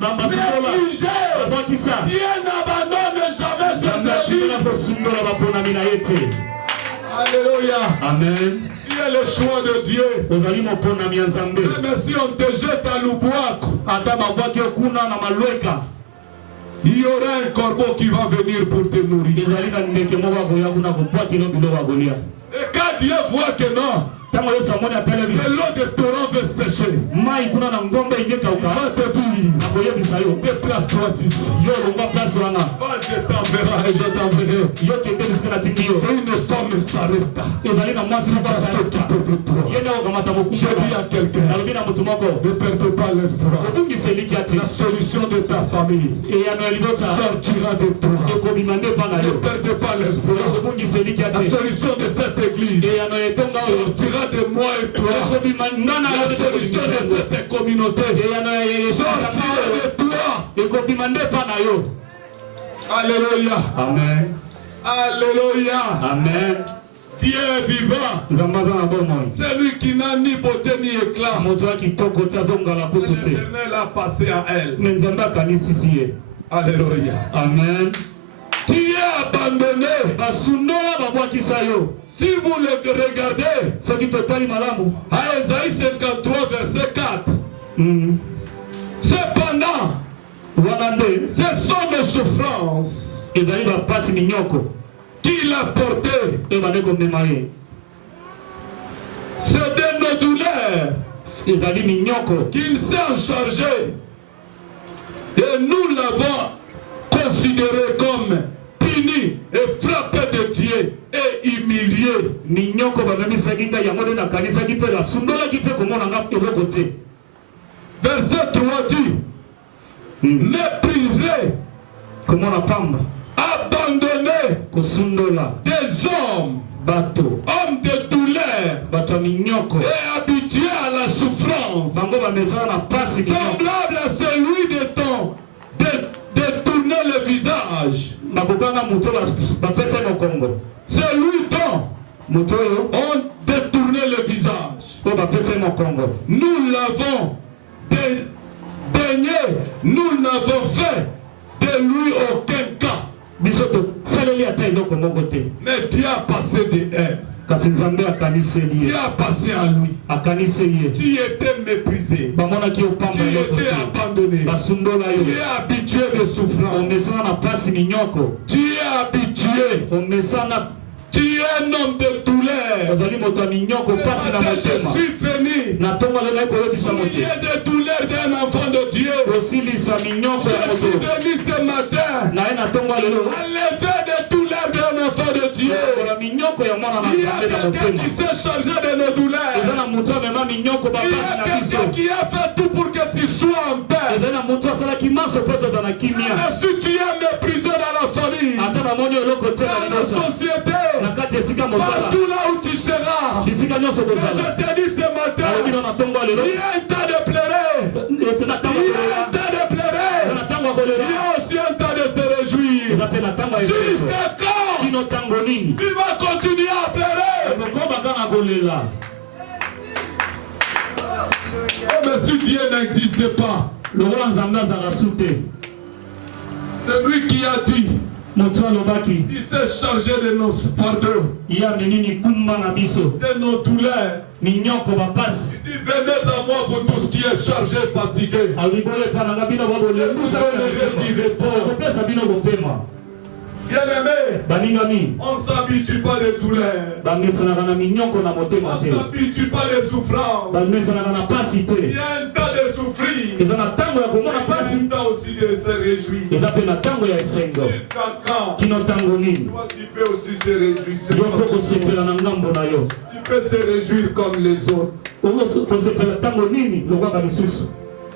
bambasukola négligé. babwakisa Dieu n'abandonne jamais nzambe ses atikela élus. kosundola baponami na ye te Alléluia. amen Tu es le choix de Dieu. ozali moponami ya nzambe Même si on te jette à l'Ubouac, ata babwaki yo kuna na malweka il y aura un corbeau qui va venir pour te nourrir. ezali na ndeke moko akoya kuna kobwakilo biloko akolia Et quand Dieu voit que non, ntango yesu amoni apelemi que l'eau de torrent veut sécher, mai kuna na ngombe il ingekauka va te dire, nakoyebisa yo déplace-toi d'ici. yo olongwa place wana Va, je t'enverrai et je t'enverrai. yo kende bisika natindi yo C'est une femme Sarepta ezali na mwasi qui moko va asala s'occuper de toi. ye nde akokamata Je dis mokumu à quelqu'un, nalobi na motu moko ne perdez pas l'espoir. obungisa eliki ate La solution de ta famille eyano ya libota sortira de toi. ekobima nde epa na Ne yo perdez pas l'espoir. ekobungisa eliki La ate solution de cette église eyano ya etonga oyo sortira de moi et toi. ekobima nga na yo La solution de cette communauté eyano ya sortira de toi. ekobima nde epa na yo Alléluia. amen Alléluia. amen Dieu est vivant. nzambe aza na bomoi C'est lui qui n'a ni beauté ni éclat. moto ya kitoko te azongala kutu te L'Éternel a passé à elle. me nzambe akanisisi ye Alléluia. amen Tu es abandonné. basundola babwakisa yo Si vous le regardez, soki totali malamu à Ésaïe 53, verset 4, cependant, wana nde ce sont nos souffrances ezali bapasi minyoko qu'il a portées. oyo bande komema ye C'est de nos douleurs ezali minyoko qu'il s'est chargé. Et nous l'avons considéré comme puni et frappé de Dieu et humilié. minyoko bamemisaki ngai yango nde nakanisaki mpe basundolaki mpe komona nga eloko te Verset 3 dit, méprisé, komona pamba abandonné kosundola des hommes, bato hommes de douleur bato ya minyoko et habitués à la souffrance, bango bamezala na pasi minyoko semblable à celui de ton détourné le visage. C'est lui dont on détourné le visage. Nous l'avons daigné, nous n'avons fait de lui aucun cas. Mais Dieu a passé de elle. Dieu a passé à lui. Tu étais méprisé. Tu étais abandonné. Tu es habitué de souffrance. Tu es habitué. Tu es un homme de douleur. Je suis venu. Souiller des douleurs d'un enfant de Dieu. Je suis venu ce matin. Enlever des douleurs d'un enfant de Dieu. Il y a quelqu'un qui s'est chargé de nos douleurs. Il y a quelqu'un qui a fait tout pour que tu sois en paix. Mais si tu es méprisé dans la famille, dans la société, partout là où tu seras, je te dis ce matin, il y a un temps de pleurer. Il y a un temps de pleurer. Il y a aussi un temps de se réjouir. Jusqu'à quand tu vas continuer à pleurer? Mais si Dieu n'existe pas, c'est lui qui a dit. Il s'est chargé de nos pardons, de nos douleurs. Il dit, venez à moi, vous tous qui êtes chargés et fatigués. Je vous donnerai du repos. Bien-aimé, on ne s'habitue pas des douleurs. On ne s'habitue pas des souffrances. Il y a un temps de souffrir. Il y a un temps aussi de se réjouir. Jusqu'à quand? Toi, tu peux aussi se réjouir. Tu peux se réjouir comme les autres.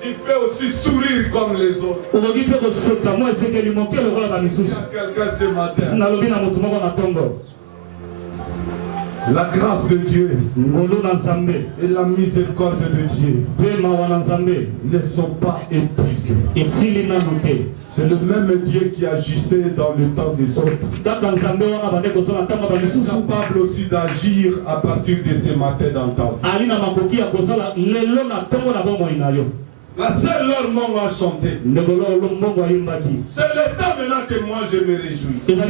Tu peux aussi sourire comme les autres. Il y a quelqu'un ce matin. La grâce de Dieu et la miséricorde de Dieu ne sont pas épuisées. C'est le même Dieu qui agissait dans le temps des autres. Il est capable aussi d'agir à partir de ce matin dans le temps. La seule heure on va chanter. C'est le temps maintenant que moi je me réjouis. Il y a un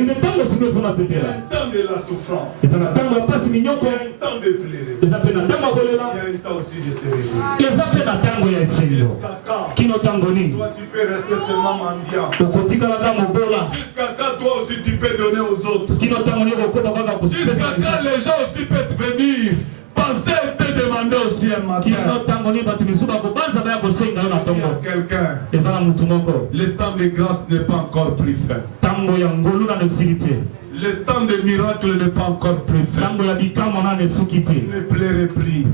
temps de la souffrance. Il y a un temps de pleurer. Il y a un temps aussi de se réjouir. Jusqu'à quand? Toi tu peux rester seulement mendiant. Jusqu'à quand toi aussi tu peux donner aux autres. Jusqu'à quand les gens aussi peuvent venir. Pensez te demander aussi un matin. Il y a quelqu'un. Le temps de grâce n'est pas encore pris fin. Le temps de miracle n'est pas encore pris fin. Ne pleurez plus.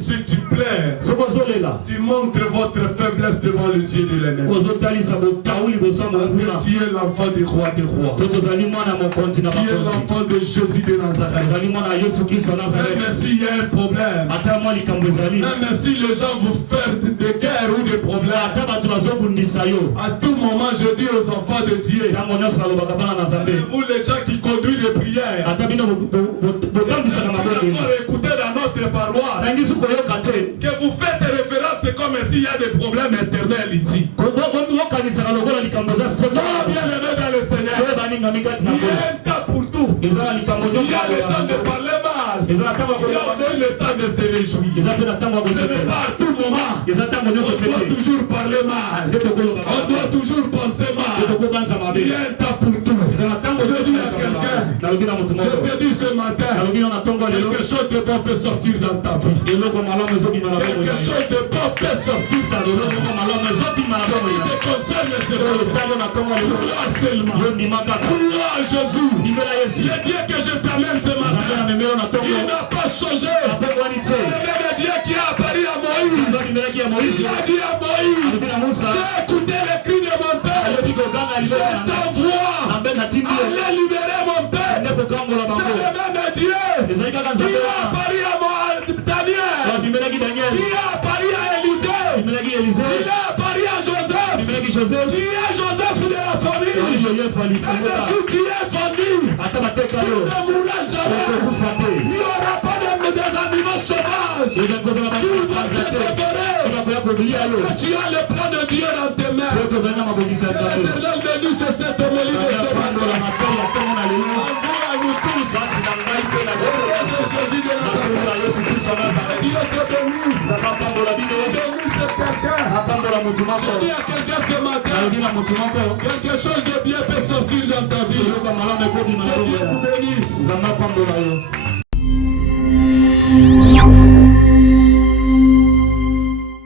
Si tu pleures, tu montres votre faiblesse devant les yeux de l'ennemi. Tu es l'enfant du roi des rois. Tu es l'enfant de Jésus de Nazareth. Même s'il y a un problème, même si les gens vous font des guerres ou des problèmes, à tout moment je dis aux enfants de Dieu, vous les gens qui conduisent les prières, écoutez dans notre paroisse, que vous faites référence, c'est comme s'il y a des problèmes éternels ici. Non, bien aimé dans le Seigneur, il y a un temps pour tout. Il y a le temps de parler mal. Il y a aussi le temps de se réjouir. Ce n'est pas à tout moment. On doit toujours parler mal. On doit toujours penser mal. Il y a un temps pour tout. Je dis à quelqu'un, je te dis ce matin, quelque chose de bon peut sortir dans ta vie. Quelque chose de bon peut sortir dans ta vie. Te concerne seulement. Seulement. Jésus. Le Dieu que je t'amène ce matin, il n'a pas changé. Le même Dieu qui a apparu à Moïse. Il a dit à Moïse, j'ai écouté les cris de mon père. Je t'envoie. Allez libérer mon père. C'est le même Dieu qui a apparu à Daniel. Qui a apparu à Élisée. Il a apparu à Joseph. Qui est Joseph de la Même si tu es vendu, tu ne mourras jamais. Il n'y aura pas des animaux sauvages qui vont te dévorer. Tu as le plan de Dieu dans tes mains. L'Éternel bénit cette homélie de ce matin. À nous tous, Jésus de Nazareth. Dieu te bénisse. Bénis quelqu'un. Je dis à quelqu'un ce matin, quelque chose de bien peut sortir dans ta vie. Que Dieu te bénisse.